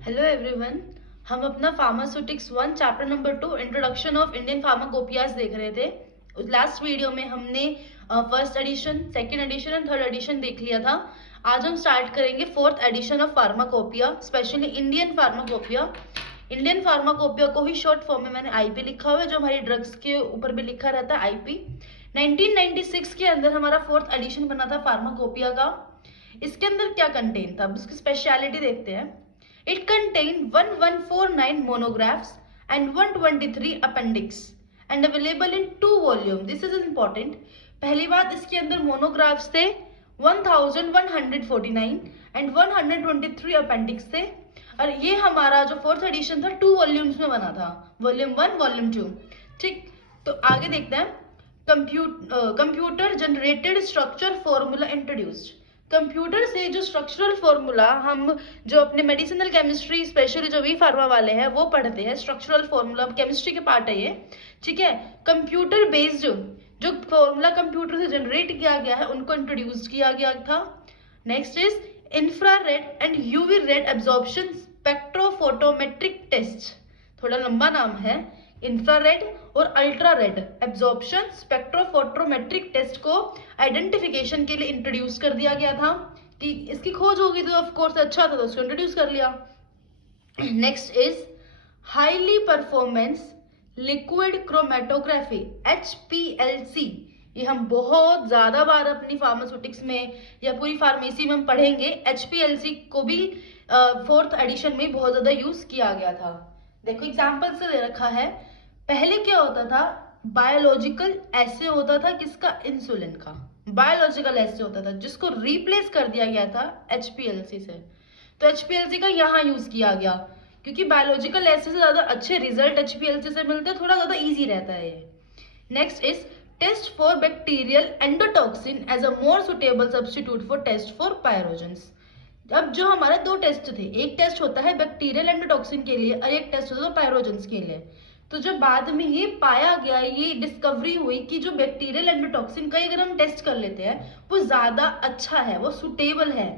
Hello everyone. हम अपना pharmaceutics 1 chapter number 2 introduction of Indian pharmacopoeias देख रहे थे। लास्ट वीडियो में हमने first edition, second edition and third edition देख लिया था। आज हम स्टार्ट करेंगे fourth edition of pharmacopoeia, specially Indian pharmacopoeia. Indian pharmacopoeia को ही शॉर्ट फॉर्म में मैंने आईपी लिखा हुआ है, जो हमारी ड्रग्स के ऊपर भी लिखा रहता है आईपी। 1996 के अंदर हमारा फोर्थ एडिशन बना था फार्माकोपिया का। इसके अंदर क्या कंटेन था, इसकी स्पेशलिटी देखते हैं। It contained 1149 monographs and 123 appendix and available in 2 volumes. This is important. पहली बात, इसके अंदर मोनोग्राफ्स थे 1149 and 123 अपेंडिक्स थे। और ये हमारा जो फोर्थ एडिशन था 2 वॉल्यूम्स में बना था, वॉल्यूम 1 वॉल्यूम 2। ठीक, तो आगे देखते हैं। Computer generated structure formula introduced. Computer से जो स्ट्रक्चरल फॉर्मूला हम जो अपने मेडिसिनल केमिस्ट्री, स्पेशली जो वी फार्मा वाले हैं वो पढ़ते हैं, स्ट्रक्चरल फॉर्मूला केमिस्ट्री के पार्ट है ये। ठीक है, कंप्यूटर बेस्ड जो फॉर्मूला कंप्यूटर से जनरेट किया गया है उनको इंट्रोड्यूस किया गया था। Next is infrared and UV red absorption spectrophotometric test. थोड़ा लंबा नाम है। इंफ्रारेड और ultra red absorption spectrophotometric test को आइडेंटिफिकेशन के लिए इंट्रोड्यूस कर दिया गया था कि इसकी खोज होगी तो ऑफ कोर्स अच्छा था, तो उसको इंट्रोड्यूस कर लिया। Next is highly performance liquid chromatography, HPLC। ये हम बहुत ज्यादा बार अपनी फार्मास्यूटिक्स में या पूरी फार्मेसी में हम पढ़ेंगे। HPLC को भी फोर्थ एडिशन में बहुत ज्यादा यूज किया गया था। देखो एग्जाम्पल से दे रखा है। पहले क्या होता था, बायोलॉजिकल एसे होता था किसका, इंसुलिन का बायोलॉजिकल एसे होता था, जिसको रिप्लेस कर दिया गया था HPLC से। तो HPLC का यहाँ यूज किया गया क्योंकि बायोलॉजिकल एसे से ज्यादा अच्छे रिजल्ट HPLC से मिलते हैं, थोड़ा ज्यादा इजी रहता है ये। Next is test for bacterial endotoxin as a more suitable substitute for test for pyrogens. अब जो हमारे दो टेस्ट थे, एक टेस्ट होता है बैक्टीरियल एंडोटॉक्सिन के लिए और एक टेस्ट होता है पायरोजेंस के लिए। तो जब बाद में ये पाया गया, ये डिस्कवरी हुई कि जो बैक्टीरियल एंडोटॉक्सिन का अगर हम टेस्ट कर लेते हैं वो ज्यादा अच्छा है, वो सुटेबल है।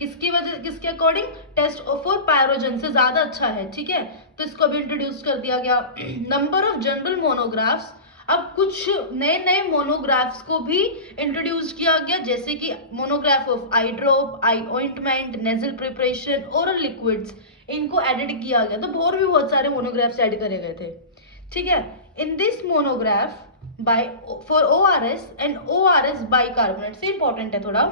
किसकी वजह, किसके अकॉर्डिंग, टेस्ट फॉर पायरोजन से ज्यादा अच्छा है। ठीक है, तो इसको भी इंट्रोड्यूस कर दिया गया। नंबर ऑफ जनरल मोनोग्राफ्स, अब कुछ नए नए मोनोग्राफ्स को भी इंट्रोड्यूस किया गया, जैसे कि monograph of I drop, I ointment, nasal preparation, oral liquids, इनको एडिट किया गया। तो और भी बहुत सारे मोनोग्राफ्स ऐड करे गए थे। ठीक है, in this monograph by for ORS and ORS bicarbonate से इंपॉर्टेंट है थोड़ा।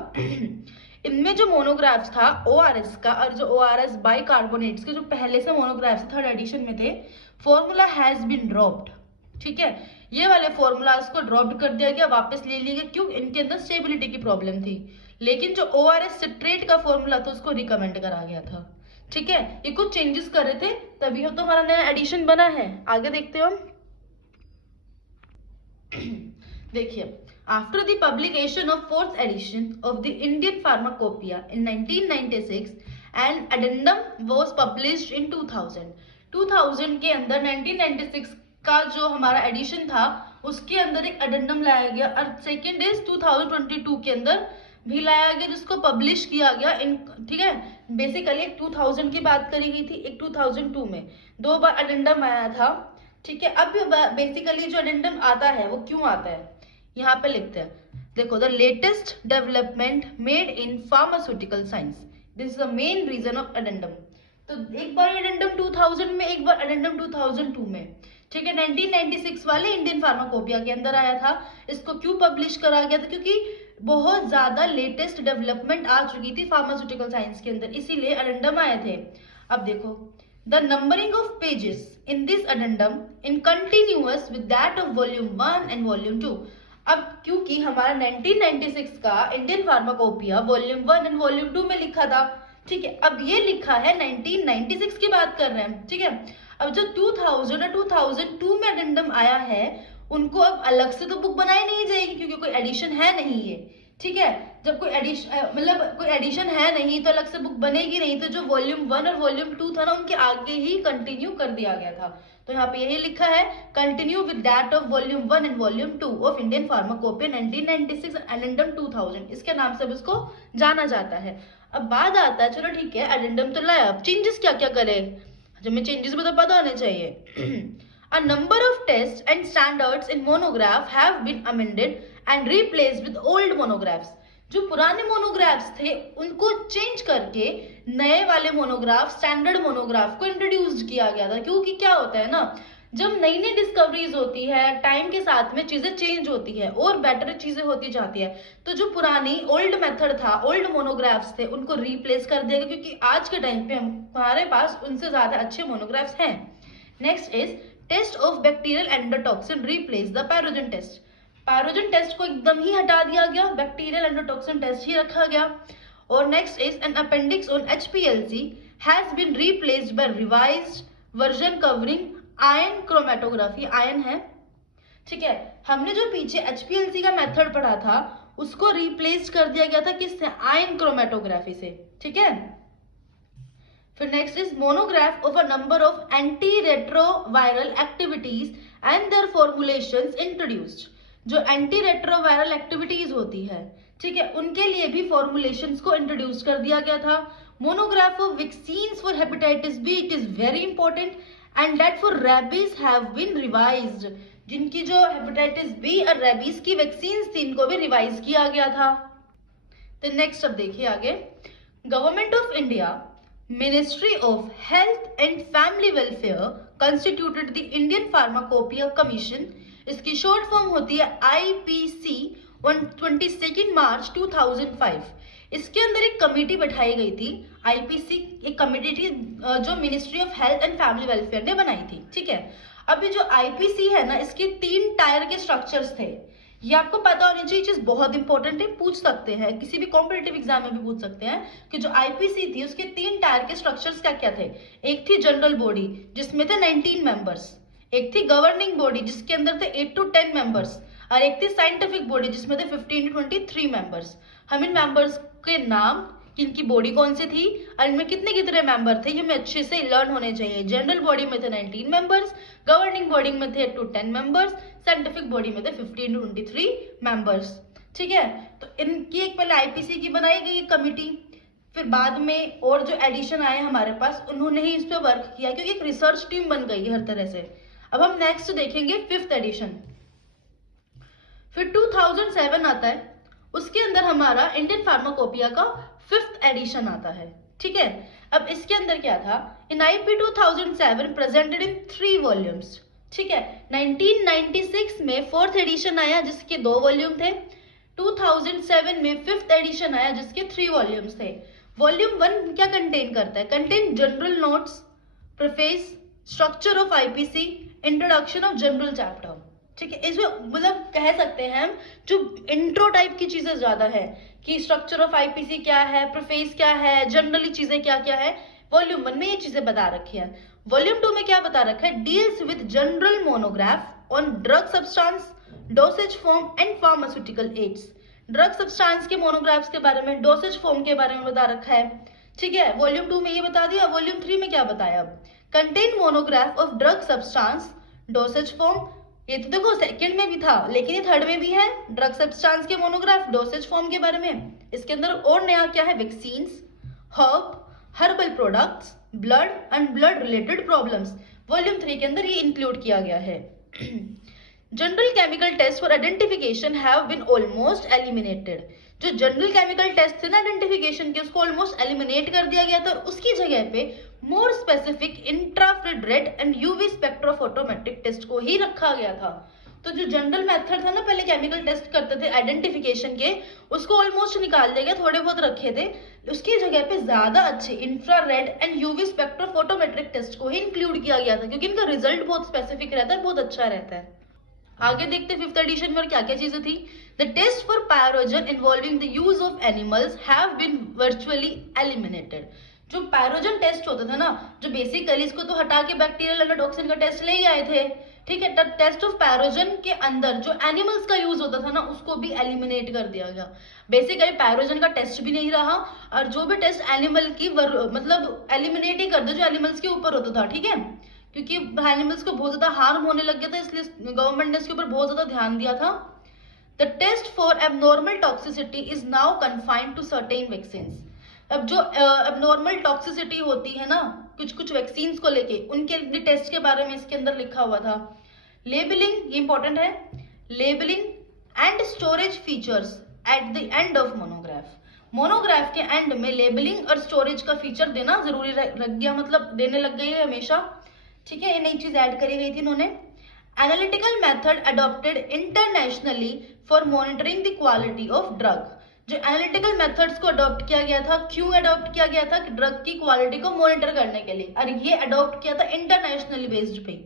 इनमें जो मोनोग्राफ्स था ORS का और जो ORS बाइकार्बोनेट्स के जो पहले से मोनोग्राफ्स थर्ड एडिशन में थे, फॉर्मूला हैज बीन ड्रॉप्ड। ठीक है, ये वाले फॉर्मूलाज को ड्रॉप कर दिया गया, वापस ले लिया गया, क्यों, इनके अंदर स्टेबिलिटी की प्रॉब्लम थी। लेकिन जो ORS सिट्रेट का फॉर्मूला था उसको रिकमेंड करा गया था। ठीक है, ये कुछ चेंजेस कर रहे थे, तभी तो हमारा नया एडिशन बना है। आगे देखते हो हम। देखिए, after the publication of fourth edition of the Indian pharmacopoeia in 1996 and addendum was published in 2000 के अंदर 1996 का जो हमारा एडिशन था उसके अंदर एक एडेंडम लाया गया, और सेकेंड इज 2022 के अंदर भी लाया गया, जिसको पब्लिश किया गया इन। ठीक है, बेसिकली एक 2000 की बात करी गई थी, एक 2002 में, 2 बार एडेंडम आया था। ठीक है, अब बेसिकली जो एडेंडम आता है वो क्यों आता है, यहाँ पे लिखते हैं। देखो, the latest development made in pharmaceutical science, this is the main reason of addendum. तो एक बार एडेंडम 2000 में, एक बार एडेंडम 2002 में। ठीक है, 1996 वाले इंडियन फार्माकोपिया के अंदर आया था। इसको क्यों पब्लिश करा गया था, क्योंकि बहुत ज्यादा लेटेस्ट डेवलपमेंट आ चुकी थी फार्मास्यूटिकल साइंस के अंदर, इसीलिए एडेंडम आए थे। अब देखो, the numbering of pages in this addendum in continuous with that of volume 1 and volume 2। अब क्योंकि हमारा 1996 का Indian pharmacopoeia volume 1 and volume 2 में लिखा था। ठीक है, अब ये लिखा है 1996 की बात कर रहे हैं। ठीक है, अब जो 2000 और 2002 में एडेंडम आया है उनको अब अलग से तो बुक बनाई नहीं जाएगी, क्योंकि कोई एडिशन है नहीं ये। ठीक है, जब कोई एडिशन, मतलब कोई एडिशन है नहीं तो अलग से बुक बनेगी नहीं, तो जो वॉल्यूम 1 और वॉल्यूम 2 था ना, उनके आगे ही कंटिन्यू कर दिया गया था। तो यहाँ पे यही लिखा है, continue with that of volume 1 and volume 2 of Indian pharmacopoeia 1996 addendum 2000, इसके नाम से इसको जाना जाता है। अब बाद आता है, चलो ठीक है एडेंडम तो लाया, अब चेंजेस क्या क्या करे, हमें चेंजेस भी तो पता होने चाहिए. A number of tests and standards in monograph have been amended and replaced with old monographs. जो पुराने मोनोग्राफ्स थे उनको चेंज करके नए वाले मोनोग्राफ, स्टैंडर्ड मोनोग्राफ को इंट्रोड्यूस किया गया था. क्योंकि क्या होता है ना, जब नई नई डिस्कवरीज होती है, टाइम के साथ में चीजें चेंज होती है और बेटर चीजें होती जाती है, तो जो पुरानी ओल्ड मेथड था, ओल्ड मोनोग्राफ्स थे, उनको रिप्लेस कर दिया, क्योंकि आज के टाइम पे हमारे पास उनसे ज्यादा अच्छे मोनोग्राफ्स हैं. Next is test of bacterial endotoxin replace the pyrogen test. Pyrogen test को एकदम ही हटा दिया गया, बैक्टीरियल एंडोटॉक्सिन टेस्ट ही रखा गया. और next is an appendix on HPLC has been replaced by revised version covering ion chromatography. Ion है, ठीक है, हमने जो पीछे HPLC का मेथड पढ़ा था उसको रिप्लेस कर दिया गया था किससे, आयन क्रोमेटोग्राफी से. ठीक है, फिर next is monograph of a number of anti retroviral activities and their formulations introduced. जो एंटी रेट्रोवायरल एक्टिविटीज होती है, ठीक है, उनके लिए भी फॉर्मुलेशंस को इंट्रोड्यूस कर दिया गया था. Monograph of vaccines for hepatitis B, it is very important, and that for rabies have been revised. जिनकी जो हेपेटाइटिस बी और रेबीज की वैक्सीन्स थी, इनको भी रिवाइज किया गया था. तो नेक्स्ट अब देखिए आगे, government of India, ministry of health and family welfare constituted the Indian pharmacopoeia commission. इसकी शॉर्ट फॉर्म होती है IPC on 22 मार्च 2005. इसके अंदर एक कमेटी बैठाई गई थी. IPC एक कमेटी थी जो ministry of health and family welfare ने बनाई थी. ठीक है, अभी जो IPC है ना, इसके 3 टायर के स्ट्रक्चर्स थे. ये आपको पता होनी चाहिए, चीज बहुत इंपॉर्टेंट है, पूछ सकते हैं किसी भी कॉम्पिटिटिव एग्जाम में भी पूछ सकते हैं कि जो IPC थी उसके 3 टायर के स्ट्रक्चर्स क्या क्या थे. एक थी जनरल बॉडी जिसमें थे 19 मेंबर्स, एक थी गवर्निंग बॉडी जिसके अंदर थे 8 to 10 मेंबर्स, और एक थी साइंटिफिक बॉडी जिसमें थे 15 to 23 मेंबर्स. हम इन मेंबर्स के नाम, इनकी बॉडी कौन सी थी और इनमें कितने कितने मेंबर थे, ये हमें अच्छे से लर्न होने चाहिए. जनरल बॉडी में थे 19 मेंबर्स, गवर्निंग बॉडी में थे 8 to 10 मेंबर्स, साइंटिफिक बॉडी में थे 15 to 23 मेंबर्स. ठीक है, तो इनकी एक पहले IPC की बनाई गई कमिटी, फिर बाद में और जो एडिशन आए हमारे पास उन्होंने ही इस पर वर्क किया, क्योंकि एक रिसर्च टीम बन गई हर तरह से. अब हम नेक्स्ट देखेंगे 5th एडिशन. फिर 2007 आता है, उसके अंदर हमारा इंडियन फार्माकोपिया का 5th एडिशन आता है. ठीक है, अब इसके अंदर क्या था, इन IP 2007 प्रेजेंटेड इन 3 वॉल्यूम्स. ठीक है, 1996 में 4th एडिशन आया जिसके 2 वॉल्यूम थे. 2007 में 5th एडिशन आया जिसके 3 वॉल्यूम्स थे. वॉल्यूम 1 क्या कंटेन करता है, contain general notes, preface, structure of IPC, introduction of general chapter. ठीक है, इसमें मतलब कह सकते हैं हम जो इंट्रो टाइप की चीजें ज्यादा है कि स्ट्रक्चर ऑफ IPC क्या है, प्रीफेस क्या है, जनरली चीजें क्या क्या है. वॉल्यूम 1 में ये चीजें बता रखी है. वॉल्यूम 2 में क्या बता रखा है, deals with general monograph on drug substance, dosage form and pharmaceutical ads. Drug substance के मोनोग्राफ्स के बारे में, डोसेज फॉर्म के बारे में बता रखा है. ठीक है, वॉल्यूम 2 में ये बता दिया. वॉल्यूम 3 में क्या बताया, अब contain monograph of drug substance, dosage form. ये तो देखो सेकंड में भी था, लेकिन ये 3rd में भी है. ड्रग सब्सटेंस के मोनोग्राफ, डोसेज फॉर्म के बारे में. इसके अंदर और नया क्या है, vaccines, herbal products, blood and blood related problems. Volume 3 के अंदर ये इंक्लूड किया गया है. General chemical test for identification have been almost eliminated. जो जनरल केमिकल टेस्ट थे ना आइडेंटिफिकेशन के, उसको ऑलमोस्ट एलिमिनेट कर दिया गया था और उसकी जगह पे more specific infrared and UV spectrophotometric test को ही रखा गया था. तो जो जनरल मेथड था ना, पहले केमिकल टेस्ट करते थे आइडेंटिफिकेशन के, उसको ऑलमोस्ट निकाल दिया गया, थोड़े बहुत रखे थे. उसकी जगह पे ज्यादा अच्छे infrared and UV spectrophotometric test को ही इंक्लूड किया गया था, क्योंकि इनका रिजल्ट बहुत स्पेसिफिक रहता है, बहुत अच्छा रहता है. आगे देखते 5th एडिशन में क्या क्या चीजें थी. The test for pyrogen involving the use of animals have been virtually eliminated. जो पैरोजन टेस्ट होता था ना, जो बेसिकली इसको तो हटा के बैक्टीरियल एंडोटॉक्सिन का टेस्ट ले ही आए थे. ठीक है, तब टेस्ट ऑफ पैरोजन के अंदर जो एनिमल्स का यूज होता था ना, उसको भी एलिमिनेट कर दिया गया. बेसिकली पैरोजन का टेस्ट भी नहीं रहा, और जो भी टेस्ट एनिमल की मतलब एलिमिनेट ही कर दो जो एनिमल्स के ऊपर होता था. ठीक है, क्योंकि एनिमल्स को बहुत ज्यादा हार्म होने लग गया था, इसलिए गवर्नमेंट ने इसके ऊपर बहुत ज्यादा ध्यान दिया था. The test for abnormal toxicity is now confined to certain vaccines. अब जो नॉर्मल टॉक्सिसिटी होती है ना कुछ कुछ वैक्सीन्स को लेके, उनके टेस्ट के बारे में इसके अंदर लिखा हुआ था। लेबलिंग, ये इंपॉर्टेंट है, labelling and storage features at the end of monograph. Monograph के एंड में लेबलिंग और स्टोरेज का फीचर देना जरूरी लग गया, मतलब देने लग गई है हमेशा। ठीक है, ये नई चीज ऐड करी गई थी इन्होंने। Analytical method adopted internationally for monitoring the quality of drug. जो एनालिटिकल मेथड्स को अडॉप्ट किया गया था, क्यों अडॉप्ट किया गया था? कि ड्रग की क्वालिटी को मॉनिटर करने के लिए, और ये अडॉप्ट किया था इंटरनेशनली बेस्ड पे।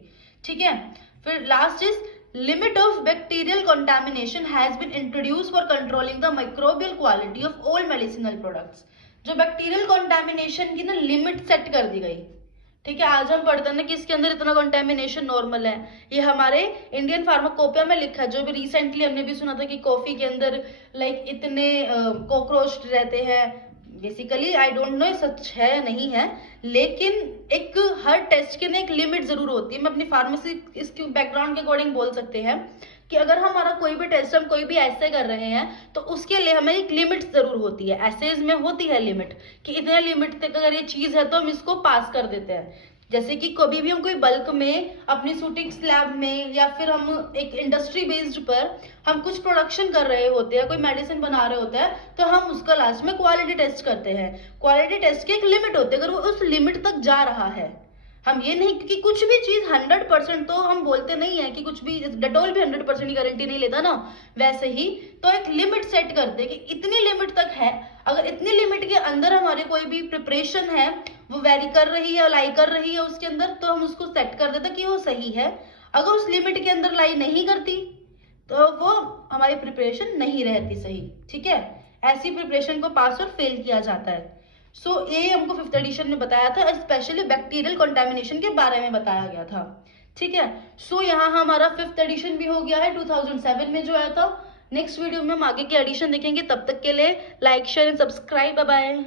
ठीक है, फिर last is limit of bacterial contamination has been introduced for controlling the microbial quality of all medicinal products। जो बैक्टीरियल कंटामिनेशन की ना लिमिट सेट कर दी गई। ठीक है, आज हम पढ़ते हैं ना कि इसके अंदर इतना कंटामिनेशन नॉर्मल है, ये हमारे इंडियन फार्माकोपिया में लिखा है। जो भी रिसेंटली हमने भी सुना था कि कॉफी के अंदर लाइक इतने कॉकरोच रहते हैं, बेसिकली आई डोंट नो सच है नहीं है, लेकिन एक हर टेस्ट के ना एक लिमिट जरूर होती है। मैं अपनी फार्मेसी इसके बैकग्राउंड के अकॉर्डिंग बोल सकते हैं कि अगर हमारा कोई भी टेस्ट, हम कोई भी ऐसे कर रहे हैं तो उसके लिए हमें एक लिमिट जरूर होती है। ऐसेज में होती है लिमिट कि इतने लिमिट तक अगर ये चीज है तो हम इसको पास कर देते हैं। जैसे कि कभी भी हम कोई बल्क में अपनी शूटिंग स्लैब में या फिर हम एक इंडस्ट्री बेस्ड पर हम कुछ प्रोडक्शन कर रहे होते हैं, कोई मेडिसिन बना रहे होते हैं, तो हम उसका लास्ट में क्वालिटी टेस्ट करते हैं। क्वालिटी टेस्ट की एक लिमिट होती है, अगर वो उस लिमिट तक जा रहा है, हम ये नहीं कि कुछ भी चीज 100% तो हम बोलते नहीं है कि कुछ भी, डेटॉल भी 100% की गारंटी नहीं लेता ना, वैसे ही तो एक लिमिट सेट करते कि इतनी लिमिट तक है। अगर इतनी लिमिट के अंदर हमारे कोई भी प्रिपरेशन है वो वेरी कर रही है, लाई कर रही है उसके अंदर, तो हम उसको सेट कर देते कि वो सही है। अगर उस लिमिट के अंदर लाई नहीं करती तो वो हमारी प्रिपरेशन नहीं रहती सही। ठीक है, ऐसी प्रिपरेशन को पास और फेल किया जाता है। सो ये हमको 5th एडिशन में बताया था, स्पेशली बैक्टीरियल कंटामिनेशन के बारे में बताया गया था। ठीक है, सो यहाँ हमारा 5th एडिशन भी हो गया है 2007 में जो आया था। नेक्स्ट वीडियो में हम आगे के एडिशन देखेंगे, तब तक के लिए like share and subscribe, bye bye.